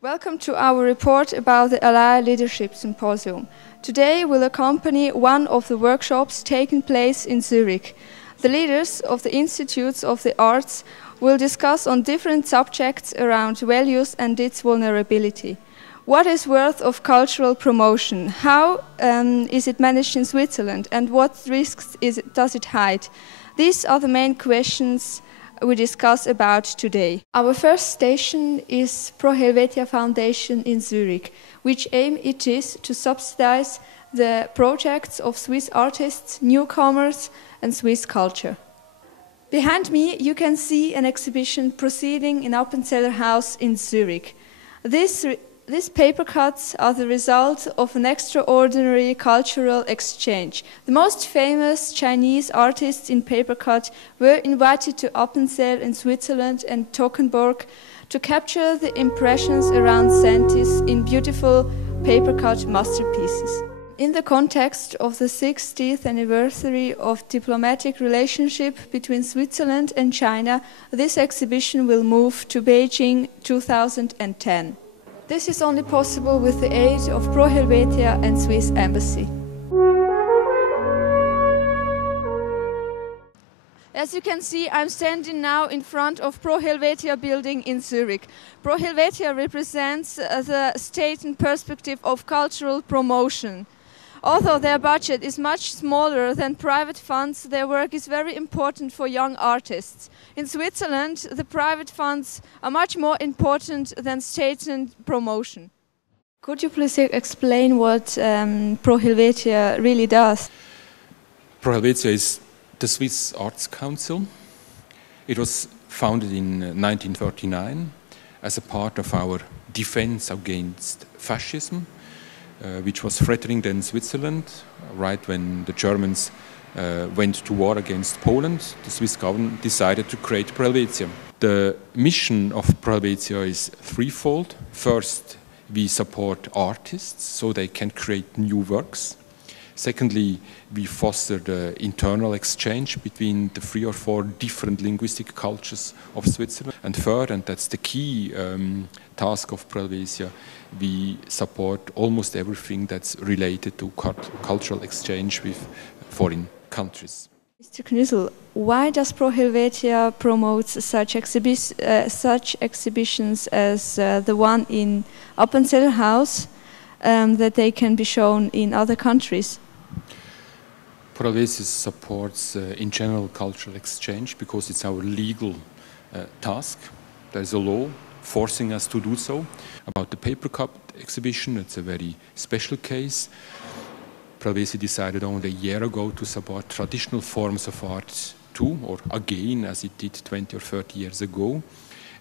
Welcome to our report about the Elia Leadership Symposium. Today we'll accompany one of the workshops taking place in Zurich. The leaders of the Institutes of the Arts will discuss on different subjects around values and its vulnerability. What is worth of cultural promotion? How is it managed in Switzerland? And what risks does it hide? These are the main questions we discuss about today. Our first station is Pro Helvetia Foundation in Zurich, which aim it is to subsidize the projects of Swiss artists, newcomers and Swiss culture. Behind me you can see an exhibition proceeding in Appenzeller House in Zurich. These paper cuts are the result of an extraordinary cultural exchange. The most famous Chinese artists in paper cut were invited to Appenzell in Switzerland and Toggenburg to capture the impressions around Sentis in beautiful paper cut masterpieces. In the context of the 60th anniversary of diplomatic relationship between Switzerland and China, this exhibition will move to Beijing 2010. This is only possible with the aid of Pro Helvetia and Swiss Embassy. As you can see, I'm standing now in front of Pro Helvetia building in Zurich. Pro Helvetia represents the state and perspective of cultural promotion. Although their budget is much smaller than private funds, their work is very important for young artists. In Switzerland, the private funds are much more important than state and promotion. Could you please explain what Pro Helvetia really does? Pro Helvetia is the Swiss Arts Council. It was founded in 1939 as a part of our defense against fascism, which was threatening then Switzerland. Right when the Germans went to war against Poland, the Swiss government decided to create Pro Helvetia. The mission of Pro Helvetia is threefold. First, we support artists so they can create new works. Secondly, we foster the internal exchange between the 3 or 4 different linguistic cultures of Switzerland. And third, and that's the key task of Pro Helvetia, we support almost everything that's related to cultural exchange with foreign countries. Mr. Knüssel, why does Pro Helvetia promote such exhibitions as the one in Appenzeller House that they can be shown in other countries? Pro Helvetia supports in general cultural exchange because it's our legal task. There's a law forcing us to do so. About the paper cup exhibition, it's a very special case. Pro Helvetia decided only a year ago to support traditional forms of art too, or again, as it did 20 or 30 years ago.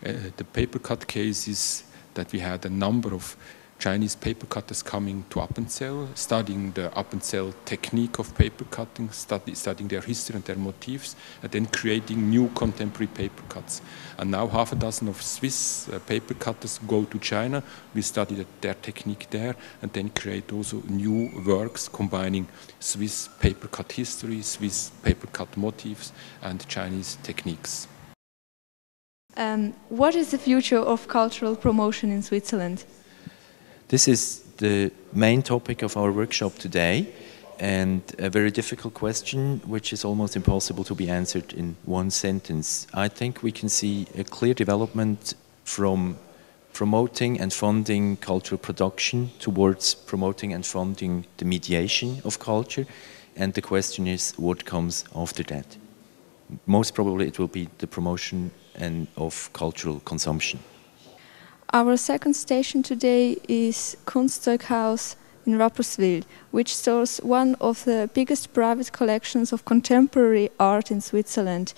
The paper cut case is that we had a number of Chinese paper cutters coming to Appenzell, studying the Appenzell technique of paper cutting, studying their history and their motifs, and then creating new contemporary paper cuts. And now half a dozen of Swiss paper cutters go to China. We study their technique there and then create also new works combining Swiss paper cut history, Swiss paper cut motifs and Chinese techniques. What is the future of cultural promotion in Switzerland? This is the main topic of our workshop today, and a very difficult question which is almost impossible to be answered in one sentence. I think we can see a clear development from promoting and funding cultural production towards promoting and funding the mediation of culture, and the question is what comes after that. Most probably it will be the promotion of cultural consumption. Our second station today is Kunstzeughaus in Rapperswil, which stores one of the biggest private collections of contemporary art in Switzerland.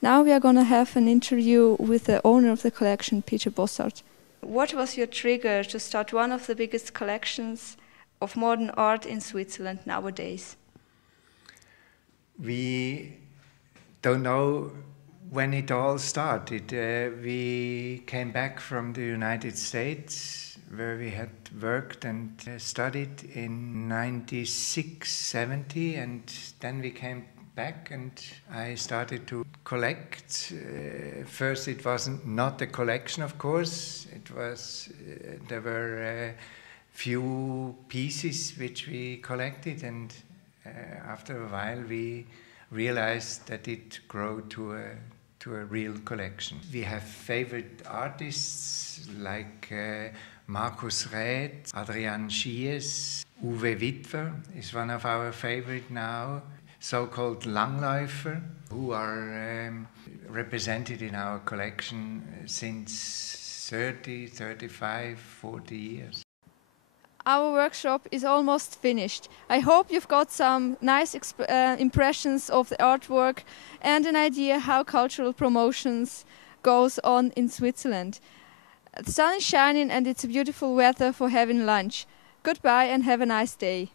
Now we are going to have an interview with the owner of the collection, Peter Bossart. What was your trigger to start one of the biggest collections of modern art in Switzerland nowadays? We don't know when it all started. We came back from the United States where we had worked and studied in 96, 70, and then we came back and I started to collect. First it wasn't not a collection, of course. It was there were few pieces which we collected, and after a while we realized that it grew to a real collection. We have favorite artists like Markus Räth, Adrian Schiess, Uwe Witwer is one of our favorite now, so-called Langläufer, who are represented in our collection since 30, 35, 40 years. Our workshop is almost finished. I hope you've got some nice impressions of the artwork and an idea how cultural promotions goes on in Switzerland. The sun is shining and it's a beautiful weather for having lunch. Goodbye and have a nice day.